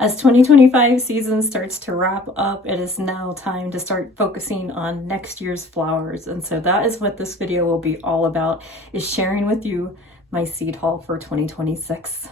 As 2025 season starts to wrap up, it is now time to start focusing on next year's flowers. And so that is what this video will be all about, is sharing with you my seed haul for 2026.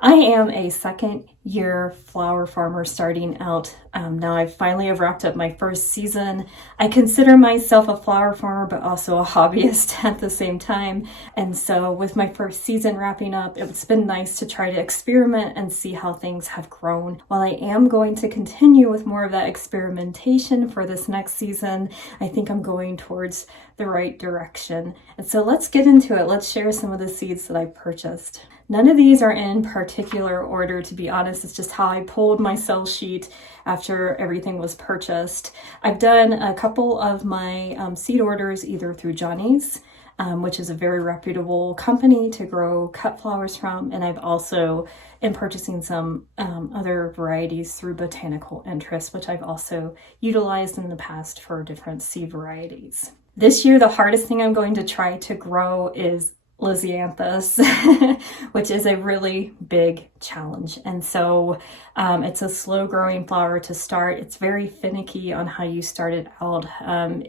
I am a second-year flower farmer starting out. Now I finally have wrapped up my first season. I consider myself a flower farmer, but also a hobbyist at the same time. And so with my first season wrapping up, it's been nice to try to experiment and see how things have grown. While I am going to continue with more of that experimentation for this next season, I think I'm going towards the right direction. And so let's get into it. Let's share some of the seeds that I purchased. None of these are in particular order, to be honest. It's just how I pulled my sell sheet after everything was purchased. I've done a couple of my seed orders either through Johnny's, which is a very reputable company to grow cut flowers from, and I've also been purchasing some other varieties through Botanical Interest, which I've also utilized in the past for different seed varieties. This year, the hardest thing I'm going to try to grow is Lizanthus, which is a really big challenge. And so it's a slow growing flower to start. It's very finicky on how you start it out.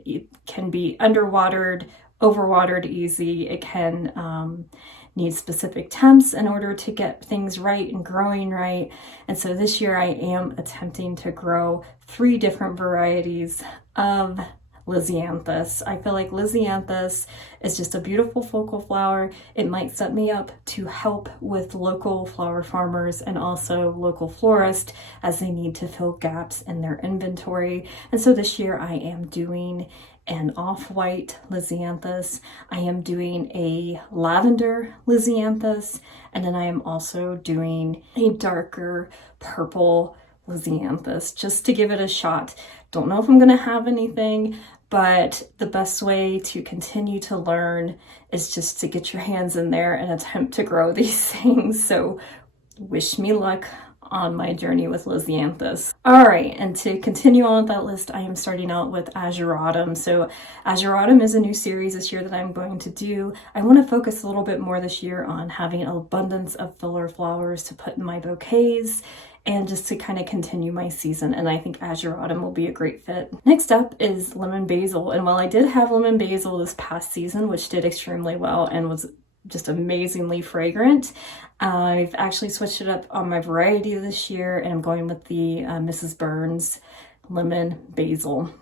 It can be underwatered, overwatered easy. It can need specific temps in order to get things right and growing right. And so this year I am attempting to grow 3 different varieties of Lizanthus. I feel like Lizanthus is just a beautiful focal flower. It might set me up to help with local flower farmers and also local florists as they need to fill gaps in their inventory. And so this year I am doing an off-white Lizanthus. I am doing a lavender Lizanthus, and then I am also doing a darker purple Lizanthus just to give it a shot. Don't know if I'm going to have anything, but the best way to continue to learn is just to get your hands in there and attempt to grow these things. So wish me luck on my journey with Lizanthus. All right, and to continue on with that list, I am starting out with Azure Autumn. So Azure Autumn is a new series this year that I'm going to do. I want to focus a little bit more this year on having an abundance of filler flowers to put in my bouquets and just to kind of continue my season. And I think Azure Autumn will be a great fit. Next up is Lemon Basil. And while I did have Lemon Basil this past season, which did extremely well and was just amazingly fragrant, I've actually switched it up on my variety this year, and I'm going with the Mrs. Burns Lemon Basil.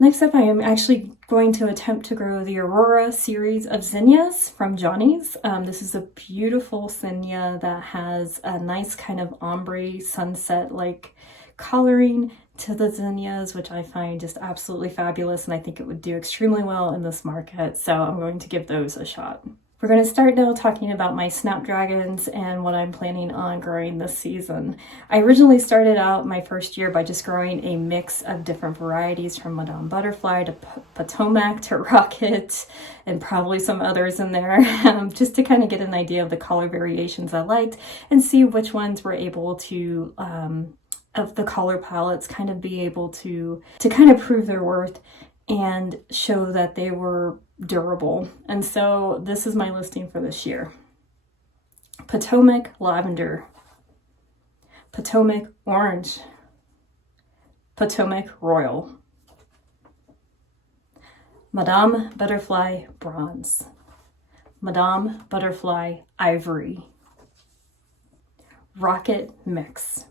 Next up, I am actually going to attempt to grow the Aurora series of zinnias from Johnny's. This is a beautiful zinnia that has a nice kind of ombre sunset-like coloring to the zinnias, which I find just absolutely fabulous, and I think it would do extremely well in this market. So I'm going to give those a shot. We're going to start now talking about my Snapdragons and what I'm planning on growing this season. I originally started out my first year by just growing a mix of different varieties, from Madame Butterfly to Potomac to Rocket, and probably some others in there, just to kind of get an idea of the color variations I liked and see which ones were able to, of the color palettes, kind of be able to kind of prove their worth and show that they were durable. And so this is my listing for this year. Potomac Lavender, Potomac Orange, Potomac Royal, Madame Butterfly Bronze, Madame Butterfly Ivory, Rocket Mix.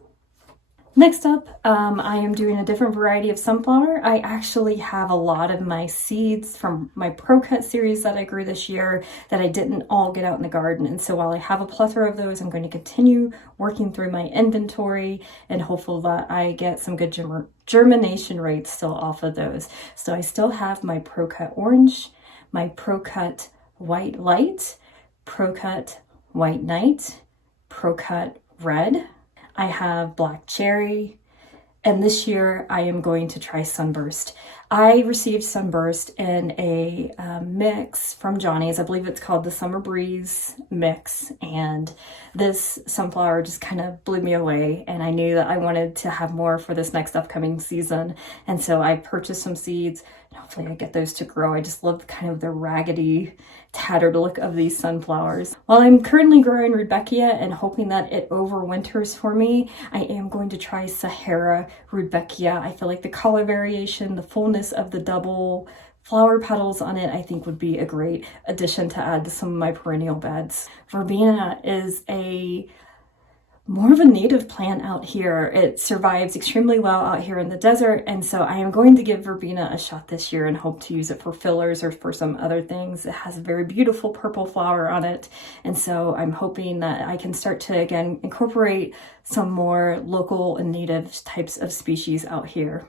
Next up, I am doing a different variety of sunflower. I actually have a lot of my seeds from my Pro Cut series that I grew this year that I didn't all get out in the garden. And so while I have a plethora of those, I'm going to continue working through my inventory and hopeful that I get some good germination rates still off of those. So I still have my Pro Cut Orange, my Pro Cut White Light, Pro Cut White Night, Pro Cut Red. I have Black Cherry, and this year I am going to try Sunburst. I received Sunburst in a mix from Johnny's. I believe it's called the Summer Breeze mix, and this sunflower just kind of blew me away, and I knew that I wanted to have more for this next upcoming season, and so I purchased some seeds, and hopefully I get those to grow. I just love kind of the raggedy, tattered look of these sunflowers. While I'm currently growing Rudbeckia and hoping that it overwinters for me, I am going to try Sahara Rudbeckia. I feel like the color variation, the fullness of the double flower petals on it, I think would be a great addition to add to some of my perennial beds. Verbena is more of a native plant out here. It survives extremely well out here in the desert, and so I am going to give verbena a shot this year and hope to use it for fillers or for some other things. It has a very beautiful purple flower on it, and so I'm hoping that I can start to again incorporate some more local and native types of species out here.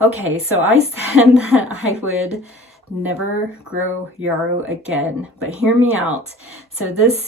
Okay, so I said that I would never grow yarrow again, but hear me out. So this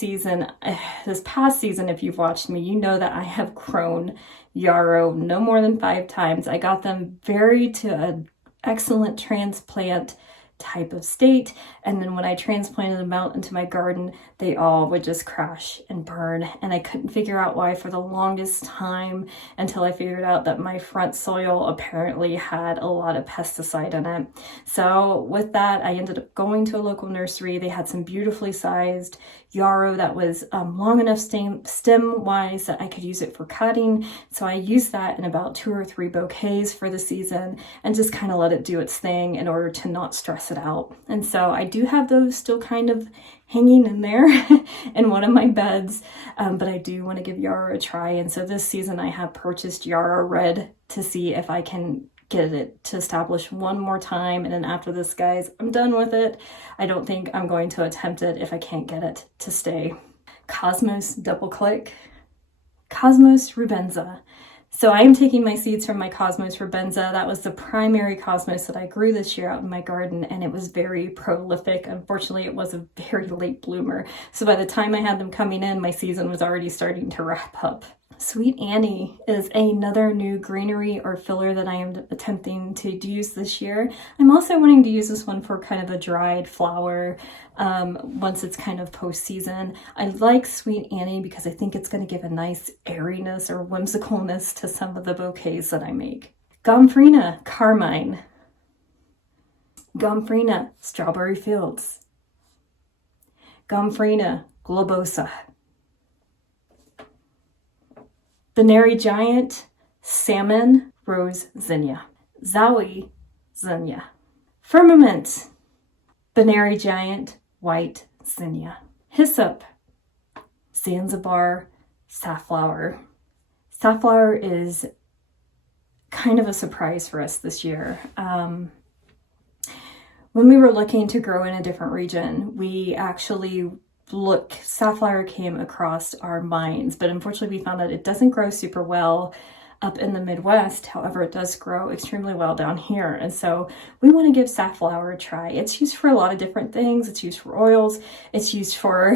past season, if you've watched me, you know that I have grown yarrow no more than 5 times. I got them very to an excellent transplant type of state, and then when I transplanted them out into my garden, they all would just crash and burn, and I couldn't figure out why for the longest time until I figured out that my front soil apparently had a lot of pesticide in it. So with that, I ended up going to a local nursery. They had some beautifully sized yarrow that was long enough stem wise that I could use it for cutting. So I used that in about 2 or 3 bouquets for the season and just kind of let it do its thing in order to not stress it out. And so I do have those still kind of hanging in there in one of my beds, but I do want to give yarrow a try. And so this season I have purchased yarrow red to see if I can get it to establish one more time, and then after this, guys, I'm done with it. I don't think I'm going to attempt it if I can't get it to stay. Cosmos double click, Cosmos rubenza. So I am taking my seeds from my Cosmos rubenza. That was the primary cosmos that I grew this year out in my garden, and it was very prolific. Unfortunately, it was a very late bloomer. So by the time I had them coming in, my season was already starting to wrap up. Sweet Annie is another new greenery or filler that I am attempting to use this year. I'm also wanting to use this one for kind of a dried flower once it's kind of post-season. I like Sweet Annie because I think it's going to give a nice airiness or whimsicalness to some of the bouquets that I make. Gomphrena Carmine. Gomphrena Strawberry Fields. Gomphrena Globosa. Benary Giant, Salmon, Rose Zinnia. Zowie, Zinnia. Firmament, Benary Giant, White Zinnia. Hyssop, Zanzibar, Safflower. Safflower is kind of a surprise for us this year. When we were looking to grow in a different region, we actually safflower came across our minds, but unfortunately we found that it doesn't grow super well up in the Midwest. However, it does grow extremely well down here, and so we want to give safflower a try. It's used for a lot of different things. It's used for oils, it's used for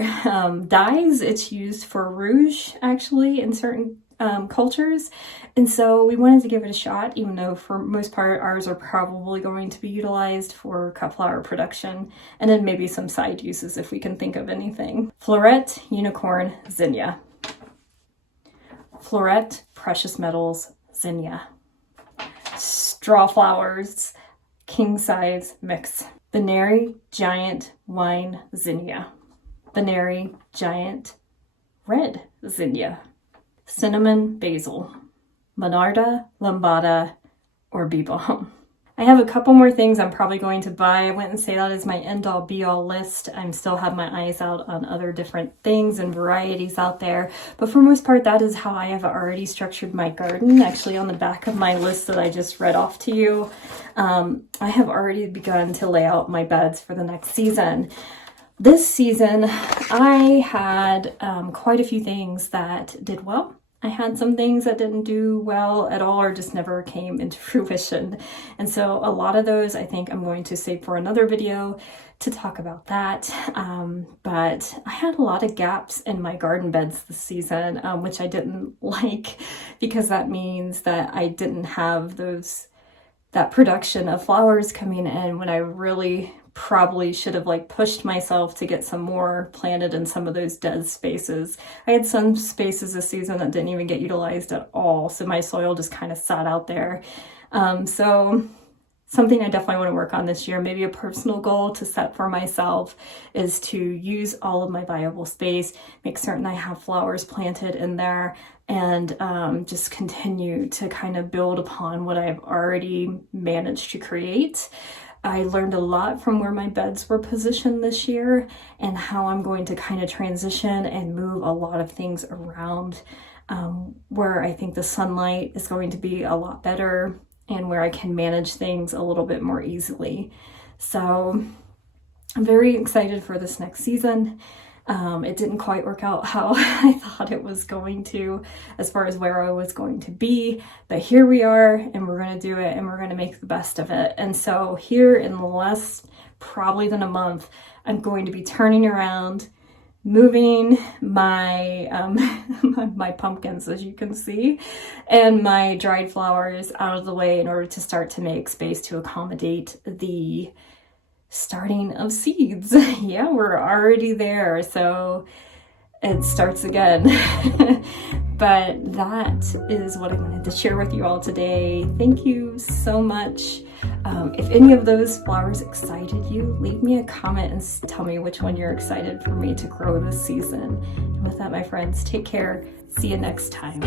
dyes, it's used for rouge actually in certain cultures, and so we wanted to give it a shot, even though for most part ours are probably going to be utilized for cut flower production, and then maybe some side uses if we can think of anything. Floret Unicorn Zinnia. Floret Precious Metals Zinnia. Straw Flowers King Size Mix. Benary Giant Wine Zinnia. Benary Giant Red Zinnia. Cinnamon Basil, Monarda, Lambada, or Bee Balm. I have a couple more things I'm probably going to buy. I wouldn't say that is my end-all be-all list. I still have my eyes out on other different things and varieties out there. But for most part, that is how I have already structured my garden. Actually, on the back of my list that I just read off to you, I have already begun to lay out my beds for the next season. This season, I had quite a few things that did well. I had some things that didn't do well at all or just never came into fruition. And so a lot of those I think I'm going to save for another video to talk about that. But I had a lot of gaps in my garden beds this season, which I didn't like because that means that I didn't have those that production of flowers coming in when I really probably should have like pushed myself to get some more planted in some of those dead spaces. I had some spaces this season that didn't even get utilized at all, so my soil just kind of sat out there. So something I definitely want to work on this year, maybe a personal goal to set for myself, is to use all of my viable space, make certain I have flowers planted in there, and just continue to kind of build upon what I've already managed to create. I learned a lot from where my beds were positioned this year and how I'm going to kind of transition and move a lot of things around, where I think the sunlight is going to be a lot better and where I can manage things a little bit more easily. So I'm very excited for this next season. It didn't quite work out how I thought it was going to, as far as where I was going to be, but here we are, and we're going to do it, and we're going to make the best of it. And so here in less probably than a month, I'm going to be turning around, moving my my pumpkins, as you can see, and my dried flowers out of the way in order to start to make space to accommodate the starting of seeds. Yeah, we're already there, so it starts again. But that is what I wanted to share with you all today. Thank you so much. If any of those flowers excited you, leave me a comment and tell me which one you're excited for me to grow this season. And with that, my friends, take care. See you next time.